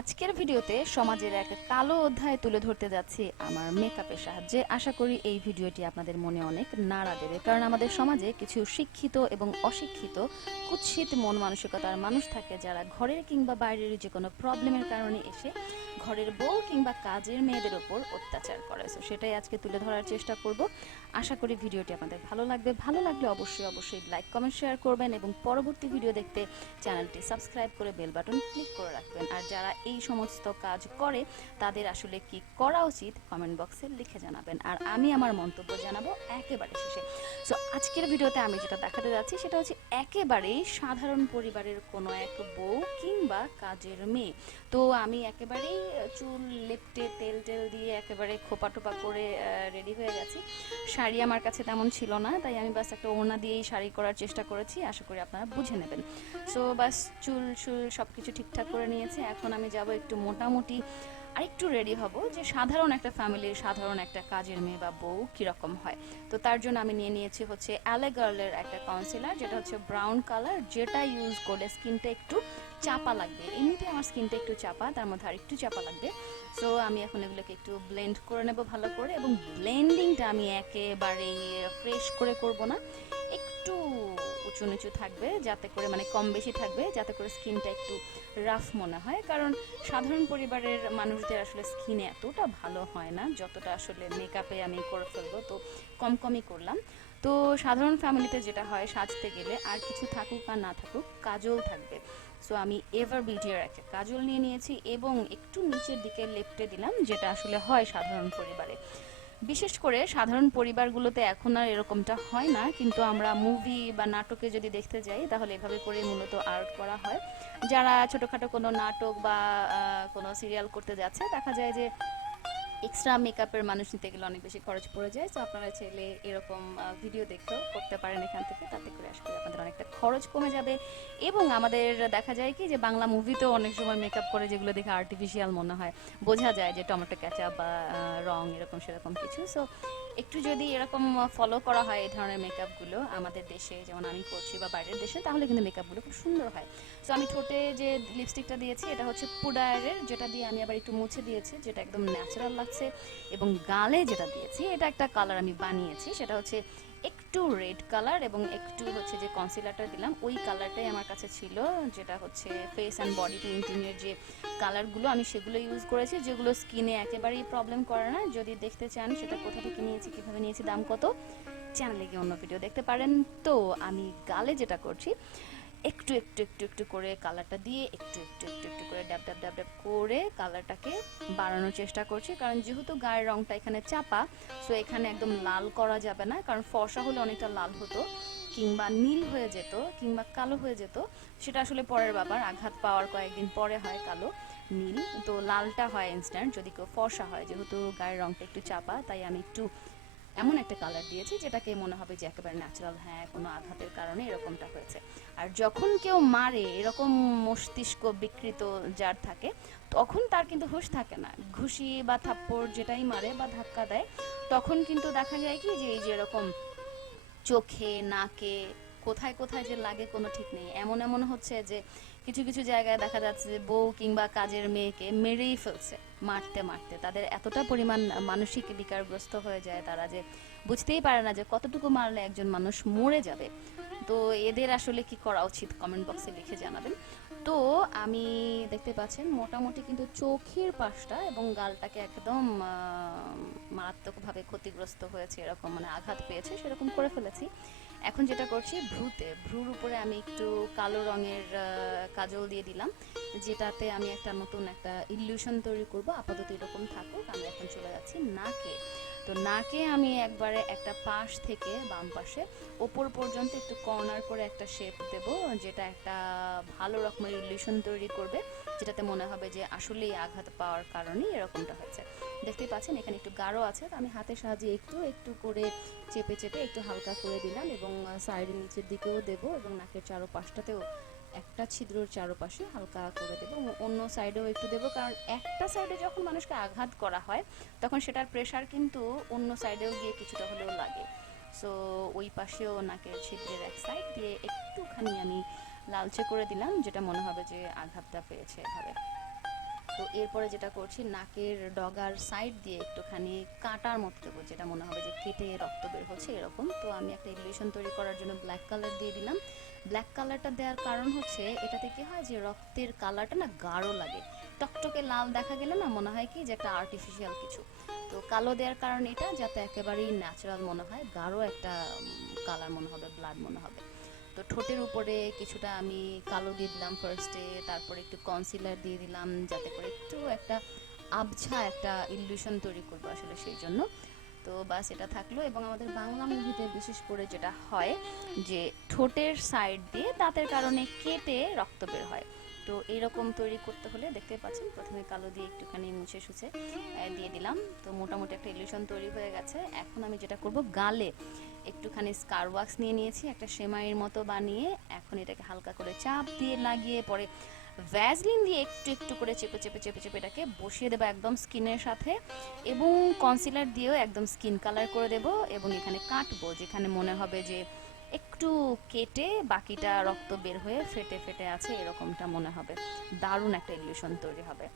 আজকের ভিডিওতে সমাজের এক কালো অধ্যায় তুলে ধরতে যাচ্ছি আমার মেকআপের সাহায্যে। আশা করি এই ভিডিওটি আপনাদের মনে অনেক নাড়া দেবে, কারণ আমাদের সমাজে কিছু শিক্ষিত এবং অশিক্ষিত কুৎসিত মন মানসিকতার মানুষ থাকে, যারা ঘরের কিংবা বাইরের যে কোনো প্রবলেমের কারণে এসে ঘরের বউ কিংবা কাজের মেয়েদের ওপর অত্যাচার করে। সো সেটাই আজকে তুলে ধরার চেষ্টা করব। আশা করি ভিডিওটি আপনাদের ভালো লাগবে। ভালো লাগলে অবশ্যই লাইক কমেন্ট শেয়ার করবেন এবং পরবর্তী ভিডিও দেখতে চ্যানেলটি সাবস্ক্রাইব করে বেল বাটন ক্লিক করে রাখবেন। আর যারা এই সমস্ত কাজ করে তাদের আসলে কি করা উচিত কমেন্ট বক্সে লিখে জানাবেন, আর আমি আমার মন্তব্য জানাবো একেবারে শেষে। সো আজকের ভিডিওতে আমি যেটা দেখাতে যাচ্ছি সেটা হচ্ছে একেবারেই সাধারণ পরিবারের কোনো এক বউ কিংবা কাজের মেয়ে। তো আমি একেবারেই চুল লেপটে তেল টেল দিয়ে একেবারে খোপা টোপা করে রেডি হয়ে গেছি। শাড়ি আমার কাছে তেমন ছিল না, তাই আমি বাস একটা ওড়না দিয়েই শাড়ি করার চেষ্টা করেছি। আশা করি আপনারা বুঝে নেবেন। সো বাস চুল সব কিছু ঠিকঠাক করে নিয়েছি। এখন আমি যাব একটু মোটামুটি আর একটু রেডি হব যে সাধারণ একটা ফ্যামিলির সাধারণ একটা কাজের মেয়ে বা বউ কীরকম হয়। তো তার জন্য আমি নিয়ে নিয়েছি হচ্ছে অ্যালে গার্লের একটা কনসিলার, যেটা হচ্ছে ব্রাউন কালার, যেটা ইউজ করলে স্কিনটা একটু চাপা লাগবে। এমনিতে আমার স্কিনটা একটু চাপা, তার মধ্যে আর একটু চাপা লাগবে। সো আমি এখন এগুলোকে একটু ব্লেন্ড করে নেব ভালো করে, এবং ব্লেন্ডিংটা আমি একেবারেই ফ্রেশ করে করব না, একটু উঁচু নিচু থাকবে, যাতে করে মানে কম বেশি থাকবে, যাতে করে স্কিনটা একটু রাফ মনে হয়। কারণ সাধারণ পরিবারের মানুষদের আসলে স্কিন এতটা ভালো হয় না যতটা আসলে মেকআপে আমি করে ফেলবো, তো কমই করলাম। তো সাধারণ ফ্যামিলিতে যেটা হয়, সাজতে গেলে আর কিছু থাকুক আর না থাকুক কাজল থাকবে। সো আমি এভার বিউটির একটা কাজল নিয়ে নিয়েছি এবং একটু নিচের দিকে লেপটে দিলাম, যেটা আসলে হয় সাধারণ পরিবারে। বিশেষ করে সাধারণ পরিবারগুলোতে এখন আর এরকমটা হয় না, কিন্তু আমরা মুভি বা নাটকে যদি দেখতে যাই তাহলে এভাবে করে মূলত আর্ট করা হয়। যারা ছোটোখাটো কোনো নাটক বা কোনো সিরিয়াল করতে যাচ্ছে, দেখা যায় যে এক্সট্রা মেকআপের মানুষ নিতে গেলে অনেক বেশি খরচ পড়ে যায়। তো আপনারা চাইলে এরকম ভিডিও দেখতেও করতে পারেন এখান থেকে, তাতে করে আসলে আপনাদের অনেকটা খরচ কমে যাবে। এবং আমাদের দেখা যায় কি যে বাংলা মুভিতেও অনেক সময় মেকআপ করে যেগুলো দেখে আর্টিফিশিয়াল মনে হয়, বোঝা যায় যে টমেটো ক্যাচাপ বা রং এরকম সেরকম কিছু। সো একটু যদি এরকম ফলো করা হয় এই ধরনের মেকআপগুলো আমাদের দেশে, যেমন আমি করছি, বা বাইরের দেশে, তাহলে কিন্তু মেকআপগুলো খুব সুন্দর হয়। সো আমি ঠোঁটে যে লিপস্টিকটা দিয়েছি এটা হচ্ছে পুডায়ারের, যেটা দিয়ে আমি আবার একটু মুছে দিয়েছি, যেটা একদম ন্যাচারাল লাগছে। এবং গালে যেটা দিয়েছি এটা একটা কালার আমি বানিয়েছি, সেটা হচ্ছে একটু রেড কালার, এবং একটু হচ্ছে যে কনসিলারটা দিলাম ওই কালারটাই আমার কাছে ছিল, যেটা হচ্ছে ফেস অ্যান্ড বডি পেইন্টিংয়ের যে কালারগুলো আমি সেগুলো ইউজ করেছি, যেগুলো স্কিনে একেবারেই প্রবলেম করে না। যদি দেখতে চান সেটা কোথা থেকে নিয়েছি, কীভাবে নিয়েছি, দাম কত, চ্যানেলে গিয়ে অন্য ভিডিও দেখতে পারেন। তো আমি গালে যেটা করছি, একটু করে কালারটা দিয়ে একটু করে ড্যাব করে কালারটাকে বাড়ানোর চেষ্টা করছি, কারণ যেহেতু গায়ের রংটা এখানে চাপা, সো এখানে একদম লাল করা যাবে না, কারণ ফর্সা হলে অনেকটা লাল হতো, কিংবা নীল হয়ে যেত, কিংবা কালো হয়ে যেত। সেটা আসলে পরের ব্যাপার, আঘাত পাওয়ার কয়েকদিন পরে হয় কালো নীল। তো লালটা হয় ইনস্ট্যান্ট যদি কেউ ফর্সা হয়। যেহেতু গায়ের রংটা একটু চাপা, তাই আমি একটু এমন একটা কালার দিয়েছি যেটাকে মনে হবে যে একেবারে ন্যাচারাল, হ্যাঁ কোনো আঘাতের কারণে এরকমটা হয়েছে। আর যখন কেউ মারে এরকম মস্তিষ্ক বিকৃত যার থাকে, তখন তার কিন্তু হুঁশ থাকে না। ঘুষি বা থাপ্পড় যেটাই মারে বা ধাক্কা দেয়, তখন কিন্তু দেখা যায় কি যে এই যে এরকম চোখে, নাকে, কোথায় কোথায় যে লাগে কোনো ঠিক নেই। এমন হচ্ছে যে কিছু জায়গায় দেখা যাচ্ছে যে বউ কিংবা কাজের মেয়েকে মেরেই ফেলছে, মারতে তাদের এতটা পরিমাণ মানসিক বিকারগ্রস্ত হয়ে যায় তারা, যে বুঝতেই পারে না যে কতটুকু মারলে একজন মানুষ মরে যাবে। তো এদের আসলে কি করা উচিত কমেন্ট বক্সে লিখে জানাবেন। তো আমি দেখতে পাচ্ছেন মোটামুটি কিন্তু চোখের পাশটা এবং গালটাকে একদম মারাত্মকভাবে ক্ষতিগ্রস্ত হয়েছে, এরকম মানে আঘাত পেয়েছে সেরকম করে ফেলেছি। এখন যেটা করছি, ভ্রুর উপরে আমি একটু কালো রঙের কাজল দিয়ে দিলাম, যেটাতে আমি একটা নতুন একটা ইলিউশন তৈরি করব। আপাতত এরকম থাকুক, আমি এখন চলে যাচ্ছি নাকে। তো নাকে আমি একবারে একটা পাশ থেকে বাম পাশে ওপর পর্যন্ত একটু কর্নার করে একটা শেপ দেব, যেটা একটা ভালো রকমের ইলিউশন তৈরি করবে, যেটাতে মনে হবে যে আসলেই আঘাত পাওয়ার কারণেই এরকমটা হয়েছে। দেখতেই পাচ্ছেন এখানে একটু গাঢ় আছে, তো আমি হাতের সাহায্যে একটু করে চেপে একটু হালকা করে দিলাম, এবং সাইডের নিচের দিকেও দেব, এবং নাকের চারপাশটাতেও একটা ছিদ্রর চারপাশে হালকা করে দেবো, অন্য সাইডেও একটু দেবো, কারণ একটা সাইডে যখন মানুষকে আঘাত করা হয় তখন সেটার প্রেশার কিন্তু অন্য সাইডেও গিয়ে কিছুটা হলেও লাগে। সো ওই পাশেও নাকের ছিদ্রের এক সাইড দিয়ে একটুখানি আমি লালচে করে দিলাম, যেটা মনে হবে যে আঘাতটা পেয়েছে এভাবে। তো এরপরে যেটা করছি, নাকের ডগার সাইড দিয়ে একটুখানি কাটার মতো দেবো, যেটা মনে হবে যে কেটে রক্ত বের হচ্ছে এরকম। তো আমি একটা ইলিউশন তৈরি করার জন্য ব্ল্যাক কালার দিয়ে দিলাম। ব্ল্যাক কালারটা দেওয়ার কারণ হচ্ছে এটাতে কি হয় যে রক্তের কালারটা না গাঢ় লাগে, টকটকে লাল দেখা গেলে না মনে হয় কি যে একটা আর্টিফিশিয়াল কিছু। তো কালো দেওয়ার কারণ এটা, যাতে একেবারেই ন্যাচারাল মনে হয়, গাঢ় একটা কালার মনে হবে, ব্লাড মনে হবে। তো ঠোঁটের উপরে কিছুটা আমি কালো দিয়ে দিলাম ফার্স্টে, তারপরে একটু কনসিলার দিয়ে দিলাম, যাতে করে একটু একটা আবছা একটা ইলিউশন তৈরি করবো আসলে সেই জন্য। তো বাস এটা থাকলো। এবং আমাদের বাংলা মুভিতে বিশেষ করে যেটা হয় যে ঠোঁটের সাইড দিয়ে দাঁতের কারণে কেটে রক্ত বের হয়। তো এইরকম তৈরি করতে হলে দেখতে পাচ্ছেন প্রথমে কালো দিয়ে একটুখানি মুছে সুছে দিয়ে দিলাম। তো মোটামুটি একটা ইলিউশন তৈরি হয়ে গেছে। এখন আমি যেটা করব, গালে একটুখানি স্কার ওয়াক্স নিয়ে নিয়েছি, একটা সেমাইয়ের মতো বানিয়ে এখন এটাকে হালকা করে চাপ দিয়ে লাগিয়ে পরে ভ্যাসলিন দিয়ে একটু একটু করে চেপে চেপে চেপে চেপে এটাকে বসিয়ে দেবো একদম স্কিনের সাথে, এবং কনসিলার দিয়েও একদম স্কিন কালার করে দেব। এবং এখানে কাটবো যেখানে মনে হবে যে একটু কেটে বাকিটা রক্ত বের হয়ে ফেটে ফেটে আছে, এরকমটা মনে হবে। দারুণ একটা ইলিউশন তৈরি হবে।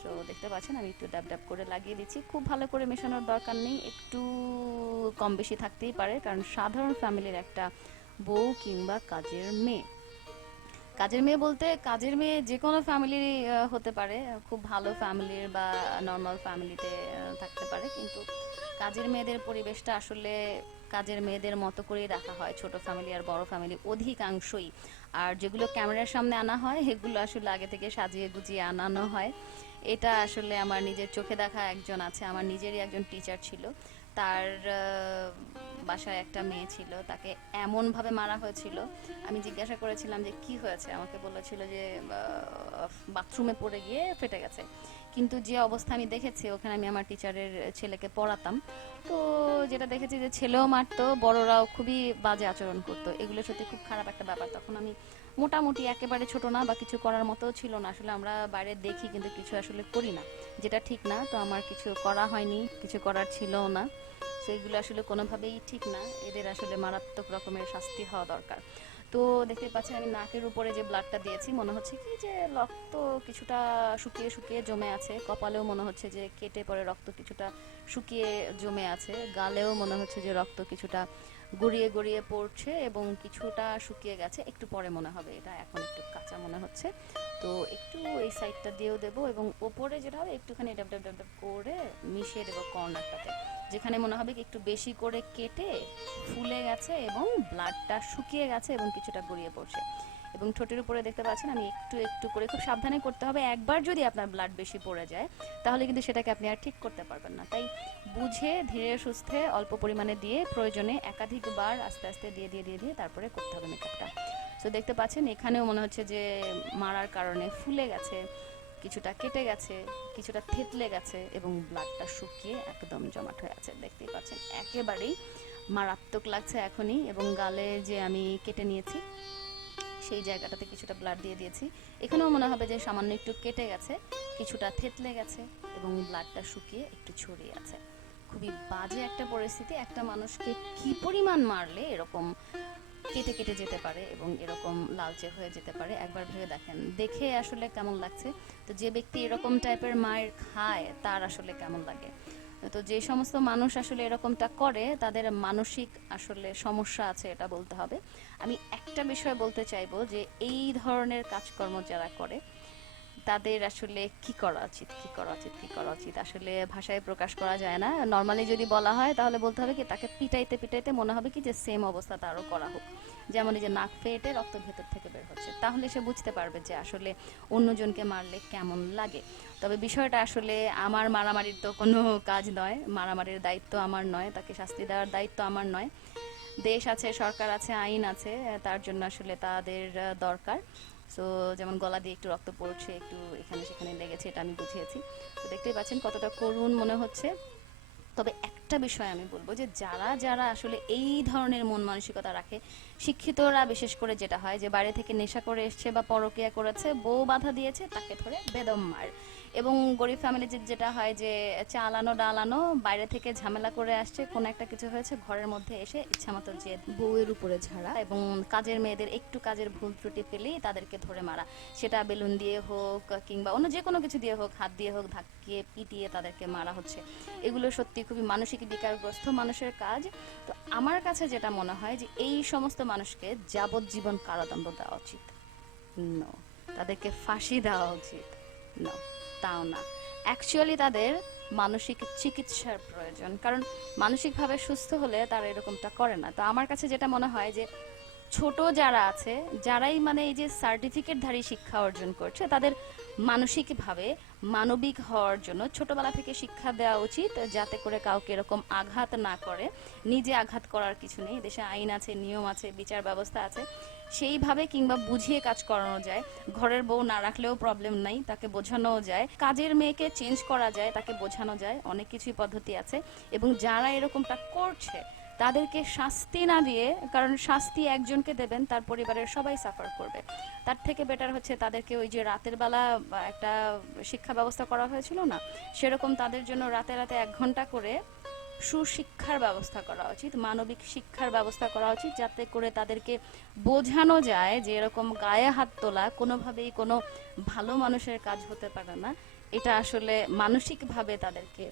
সো দেখতে পাচ্ছেন আমি একটু ডাব ডাব করে লাগিয়ে দিচ্ছি। খুব ভালো করে মেশানোর দরকার নেই, একটু কম বেশি থাকতেই পারে, কারণ সাধারণ ফ্যামিলির একটা বউ কিংবা কাজের মেয়ে বলতে কাজের মেয়ে যে কোনো ফ্যামিলি হতে পারে, খুব ভালো ফ্যামিলির বা নর্মাল ফ্যামিলিতে থাকতে পারে, কিন্তু কাজের মেয়েদের পরিবেশটা আসলে কাজের মেয়েদের মতো করেই রাখা হয়, ছোট ফ্যামিলি আর বড় ফ্যামিলি অধিকাংশই। আর যেগুলো ক্যামেরার সামনে আনা হয় সেগুলো আসলে আগে থেকে সাজিয়ে গুজিয়ে আনানো হয়। এটা আসলে আমার নিজের চোখে দেখা একজন আছে, আমার নিজেরই একজন টিচার ছিল, তার বাসায় একটা মেয়ে ছিল, তাকে এমনভাবে মারা হয়েছিল। আমি জিজ্ঞাসা করেছিলাম যে কি হয়েছে, আমাকে বলেছিল যে বাথরুমে পড়ে গিয়ে ফেটে গেছে। কিন্তু যে অবস্থা আমি দেখেছি ওখানে, আমি আমার টিচারের ছেলেকে পড়াতাম, তো যেটা দেখেছি যে ছেলেও মারতো, বড়রাও খুবই বাজে আচরণ করতো। এগুলো সত্যি খুব খারাপ একটা ব্যাপার। তখন আমি মোটামুটি একেবারে ছোট না বা কিছু করার মতো ছিল না, আসলে আমরা বাইরে দেখি কিন্তু কিছু আসলে করি না, যেটা ঠিক না। তো আমার কিছু করা হয়নি, কিছু করার ছিলও না। তো এগুলো আসলে কোনোভাবেই ঠিক না, এদের আসলে মারাত্মক রকমের শাস্তি হওয়া দরকার। তো দেখতে পাচ্ছেন আমি নাকের উপরে যে ব্লাডটা দিয়েছি, মনে হচ্ছে কি যে রক্ত কিছুটা শুকিয়ে শুকিয়ে জমে আছে, কপালেও মনে হচ্ছে যে কেটে পরে রক্ত কিছুটা শুকিয়ে জমে আছে, গালেও মনে হচ্ছে যে রক্ত কিছুটা গড়িয়ে গড়িয়ে পড়ছে এবং কিছুটা শুকিয়ে গেছে, একটু পরে মনে হবে, এটা এখন একটু কাঁচা মনে হচ্ছে। তো একটু এই সাইডটা দিয়েও দেবো, এবং ওপরে যেটা হবে একটুখানি ডাব ডাব ডাব ডাব করে মিশিয়ে দেবো কর্নারটাতে, যেখানে মনে হবে কি একটু বেশি করে কেটে ফুলে গেছে এবং ব্লাডটা শুকিয়ে গেছে এবং কিছুটা গড়িয়ে পড়ছে। এবং ঠোঁটের উপরে দেখতে পাচ্ছেন আমি একটু একটু করে, খুব সাবধানে করতে হবে, একবার যদি আপনার ব্লাড বেশি পড়ে যায় তাহলে কিন্তু সেটাকে আপনি আর ঠিক করতে পারবেন না। তাই বুঝে ধীরে সুস্থে অল্প পরিমাণে দিয়ে, প্রয়োজনে একাধিকবার আস্তে আস্তে দিয়ে দিয়ে দিয়ে দিয়ে তারপরে করতে হবে মেকআপটা। সো দেখতে পাচ্ছেন এখানেও মনে হচ্ছে যে মারার কারণে ফুলে গেছে, কিছুটা কেটে গেছে, কিছুটা থেতলে গেছে এবং ব্লাডটা শুকিয়ে একদম জমাট হয়ে আছে। দেখতেই পাচ্ছেন একেবারেই মারাত্মক লাগছে এখনই। এবং গালে যে আমি কেটে নিয়েছি সেই জায়গাটাতে কিছুটা ব্লাড দিয়ে দিয়েছি, এখানেও মনে হবে যে সামান্য একটু কেটে গেছে, কিছুটা থেতলে গেছে এবং ব্লাডটা শুকিয়ে একটু ছড়িয়ে আছে। খুবই বাজে একটা পরিস্থিতি, একটা মানুষকে কি পরিমাণ মারলে এরকম কেটে কেটে যেতে পারে এবং এরকম লালচে হয়ে যেতে পারে, একবার ভেবে দেখেন, দেখে আসলে কেমন লাগছে। তো যে ব্যক্তি এরকম টাইপের মায়ের খায় তার আসলে কেমন লাগে। তো যে সমস্ত মানুষ আসলে এরকমটা করে তাদের মানসিক আসলে সমস্যা আছে, এটা বলতে হবে। আমি একটা বিষয় বলতে চাইবো যে এই ধরনের কাজকর্ম যারা করে তাদের আসলে কি করা উচিত, কি করা উচিত, কি করা উচিত আসলে ভাষায় প্রকাশ করা যায় না। নর্মালি যদি বলা হয় তাহলে বলতে হবে কি, তাকে পিটাইতে পিটাইতে মনে হবে কি যে সেম অবস্থা তারও করা হোক, যেমন এই যে নাক ফেটে রক্ত ভেতর থেকে বের হচ্ছে, তাহলে সে বুঝতে পারবে যে আসলে অন্যজনকে মারলে কেমন লাগে। তবে বিষয়টা আসলে আমার মারামারির তো কোনো কাজ নয়, মারামারির দায়িত্ব আমার নয়, তাকে শাস্তি দেওয়ার দায়িত্ব আমার নয়। দেশ আছে, সরকার আছে, আইন আছে, তার জন্য আসলে তাদের দরকার। সো যেমন গলা দিয়ে একটু রক্ত পড়ছে, একটু এখানে সেখানে লেগেছে, এটা আমি বুঝিয়েছি। তো দেখতেই পাচ্ছেন কতটা করুণ মনে হচ্ছে। তবে একটা বিষয় আমি বলবো যে যারা যারা আসলে এই ধরনের মন মানসিকতা রাখে, শিক্ষিতরা বিশেষ করে যেটা হয় যে বাইরে থেকে নেশা করে এসছে বা পরকীয়া করেছে, বউ বাধা দিয়েছে, তাকে ধরে বেদম মার এবং গরিব ফ্যামিলি যেটা হয় যে চাল আনো ডাল আনো, বাইরে থেকে ঝামেলা করে আসছে, কোনো একটা কিছু হয়েছে, ঘরের মধ্যে এসে ইচ্ছামতো যে বউয়ের উপরে ঝাড়া, এবং কাজের মেয়েদের একটু কাজের ভুল ত্রুটি পেলেই তাদেরকে ধরে মারা, সেটা বেলুন দিয়ে হোক কিংবা অন্য যে কোনো কিছু দিয়ে হোক, হাত দিয়ে হোক, ধাক্কিয়ে পিটিয়ে তাদেরকে মারা হচ্ছে। এগুলো সত্যি খুবই মানসিক বিকারগ্রস্ত মানুষের কাজ। তো আমার কাছে যেটা মনে হয় যে এই সমস্ত মানুষকে যাবজ্জীবন কারাদণ্ড দেওয়া উচিত। নো, তাদেরকে ফাঁসি দেওয়া উচিত। নো, তাও না, অ্যাকচুয়ালি তাদের মানসিক চিকিৎসার প্রয়োজন, কারণ মানসিকভাবে সুস্থ হলে তারা এরকমটা করে না। তো আমার কাছে যেটা মনে হয় যে ছোট যারা আছে, যারাই মানে এই যে সার্টিফিকেটধারী শিক্ষা অর্জন করছে, তাদের মানসিকভাবে মানবিক হওয়ার জন্য ছোটবেলা থেকে শিক্ষা দেওয়া উচিত, যাতে করে কাউকে এরকম আঘাত না করে। নিজে আঘাত করার কিছু নেই, দেশে আইন আছে, নিয়ম আছে, বিচার ব্যবস্থা আছে, সেইভাবে কিংবা বুঝিয়ে কাজ করানো যায়। ঘরের বউ না রাখলেও প্রবলেম নাই, তাকে বোঝানোও যায়। কাজের মেয়েকে চেঞ্জ করা যায়, তাকে বোঝানো যায়, অনেক কিছুই পদ্ধতি আছে। এবং যারা এরকমটা করছে তাদেরকে শাস্তি না দিয়ে, কারণ শাস্তি একজনকে দেবেন, তার পরিবারের সবাই সাফার করবে। তার থেকে বেটার হচ্ছে তাদেরকে ওই যে রাতের বেলা একটা শিক্ষা ব্যবস্থা করা হয়েছিল না, সেরকম তাদের জন্য রাতে রাতে 1 ঘন্টা করে সুশিক্ষার ব্যবস্থা করা উচিত, মানবিক শিক্ষার ব্যবস্থা করা উচিত, যাতে করে তাদেরকে বোঝানো যায় যে এরকম গায়ে হাত তোলা কোনোভাবেই কোনো ভালো মানুষের কাজ হতে পারে না। এটা আসলে মানসিকভাবে তাদেরকে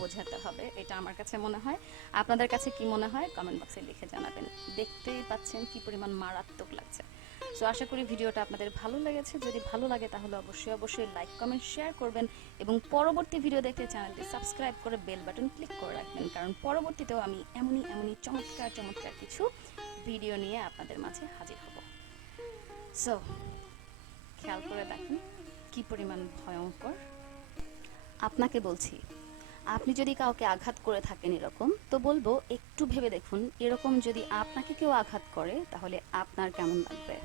বোঝাতে হবে, এটা আমার কাছে মনে হয়। আপনাদের কাছে কি মনে হয় কমেন্ট বক্সে লিখে জানাবেন। দেখতেই পাচ্ছেন কি পরিমাণ মারাত্মক লাগছে। সো আশা করি ভিডিওটা আপনাদের ভালো লেগেছে। যদি ভালো লাগে তাহলে অবশ্যই অবশ্যই লাইক কমেন্ট শেয়ার করবেন, এবং পরবর্তী ভিডিও দেখতে চ্যানেলটি সাবস্ক্রাইব করে বেল বাটন ক্লিক করে রাখবেন, কারণ পরবর্তীতেও আমি এমনই এমনই চমৎকার চমৎকার কিছু ভিডিও নিয়ে আপনাদের মাঝে হাজির হব। সো খেয়াল করে দেখেন কি পরিমাণ ভয়ঙ্কর। আপনাকে বলছি, আপনি যদি কাউকে আঘাত করে থাকেন এরকম, তো বলবো একটু ভেবে দেখুন, এরকম যদি আপনাকে কেউ আঘাত করে তাহলে আপনার কেমন লাগবে।